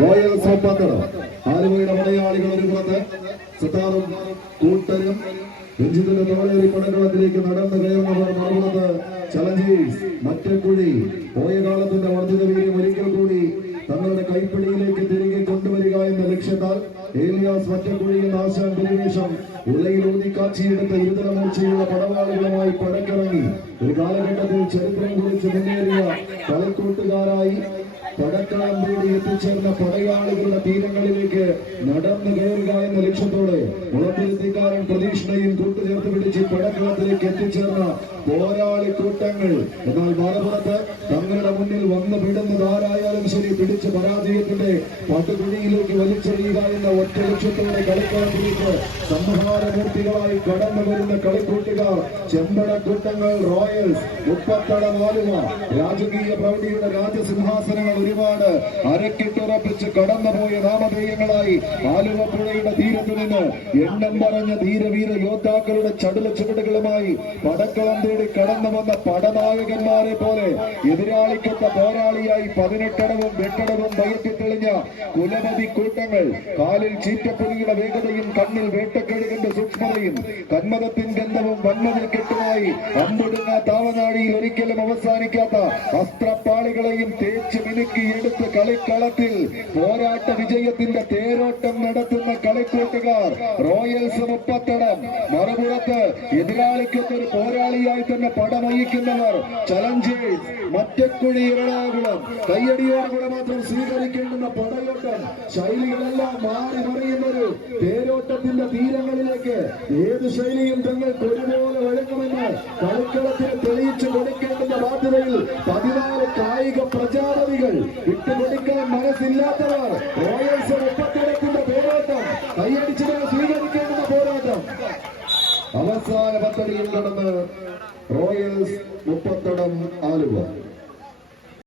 Royal സോപ്പാത്തടം ആലുവയുടെ മലയാളികൾ ഒരു പുറത്ത് സിത്താറും കൂട്ടരും രഞ്ജിത്തിന്റെ തോളേറി പടകളത്തിലേക്ക് നടന്നു കയറുന്നവർ മറുപുറത്ത് ചലഞ്ചേഴ്സ് മറ്റക്കുഴി പോയ കാലത്തിന്റെ വർദ്ധിത വീര്യം ഒരിക്കൽ കൂടി തങ്ങളുടെ കൈപ്പിടിയിലേക്ക് തിരികെ കൊണ്ടുവരിക എന്ന ലക്ഷ്യത്താൽ ഏലിയാസ് മറ്റക്കുഴിയിൽ ആശാൻ പരിവേഷം ഉലയിലൂതി കാച്ചിയെടുത്ത ഇരുതല മൂർച്ചയുള്ള പടവാളുകളുമായി പടക്കിറങ്ങി ഒരു കാലഘട്ടത്തിൽ ചരിത്രം കുറിച്ച് മുന്നേറിയ കളിക്കൂട്ടുകാരായി പടക്കളം തേടി എത്തിച്ചേർന്ന പടയാളികളുടെ തീരങ്ങളിലേക്ക് നടന്നു കയറുക എന്ന ലക്ഷ്യത്തോടെ മുളത്തിലെത്തിക്കാരൻ പ്രതീക്ഷയും കൂട്ടുചേർത്ത് പിടിച്ച് പടക്കളത്തിലേക്ക് എത്തിച്ചേർന്ന പോരാളി കൂട്ടങ്ങൾ. എന്നാൽ മറുപുറത്ത് തങ്ങളുടെ മുന്നിൽ വന്നു വിടുന്നത് ആരായാലും ശരി പിടിച്ച് പരാജയത്തിന്റെ പട്ടുകുഴിയിലേക്ക് വലിച്ചെറിയുക എന്ന ഒറ്റ ലക്ഷ്യത്തോടെ കളിക്കളത്തിലേക്ക് സംഹാരമൂർത്തികളായി കടന്നു വരുന്ന കളിക്കൂട്ടുകാർ ചെമ്പട കൂട്ടങ്ങൾ റോയൽസ് മുപ്പത്തടം ആലുവ. രാജകീയ പ്രൗഢിയുടെ രാജസിംഹാസനങ്ങൾ ഒരുപാട് അരക്കിട്ടുറപ്പിച്ച് കടന്നുപോയ നാമധേയങ്ങളായി ആലുവ പുഴയുടെ തീരത്തു നിന്ന് എണ്ണം പറഞ്ഞ ധീരവീര യോദ്ധാക്കളുടെ ചടുല ചുവടുകളുമായി പടക്കളം തേടി കടന്നു വന്ന പടനായകന്മാരെ പോലെ എതിരാളിക്കൊത്ത പോരാളിയായി 18 വെട്ടടവും വയറ്റി തെളിഞ്ഞ കുലപതി കൂട്ടങ്ങൾ. കാലിൽ ചീറ്റപ്പൊലിയുടെ വേഗതയും കണ്ണിൽ വേട്ടക്കഴുകന്റെ സൂക്ഷ്മതയും കന്മതത്തിൻ ഗന്ധവും വന്മതിൽ കെട്ടുമായി അമ്പുടുന്ന താവനാഴിയിൽ ഒരിക്കലും അവസാനിക്കാത്ത അസ്ത്രപ്പാളികളെയും തേച്ച് മിനുക്കി എടുത്ത് കളിക്കളത്തിൽ പോരാട്ട വിജയത്തിന്റെ തേരോട്ടം നടത്തുന്ന കളിക്കൂട്ടുകാർ റോയൽസ് മുപ്പത്തടം. മറുപുറത്ത് എതിരാളിക്കൊത്ത ഒരു പോരാളിയായി തന്നെ പടമയിക്കുന്നവർ ചലഞ്ചേഴ്സ് മറ്റക്കുഴി എറണാകുളം. കയ്യടിയോടുകൂടെ മാത്രം സ്വീകരിക്കേണ്ടുന്ന പടയോട്ടം ശൈലികളെല്ലാം മാറി മറിയുന്നൊരു തേരോട്ടത്തിന്റെ തീരങ്ങളിലേക്ക് ഏത് ശൈലിയും തങ്ങൾക്ക് ഒരുപോലെ വഴങ്ങുമെന്ന് കളിക്കളത്തിൽ തെളിയിച്ചു കൊടുക്കേണ്ടുന്ന ബാധ്യതയിൽ 14 കായിക പ്രജാപതികൾ വിട്ടുകൊടുക്കാൻ മനസ്സില്ലാത്തവർ റോയൽസ് മുപ്പത്തിടത്തിന്റെ തേരോട്ടം കൈയടിച്ചതിനെ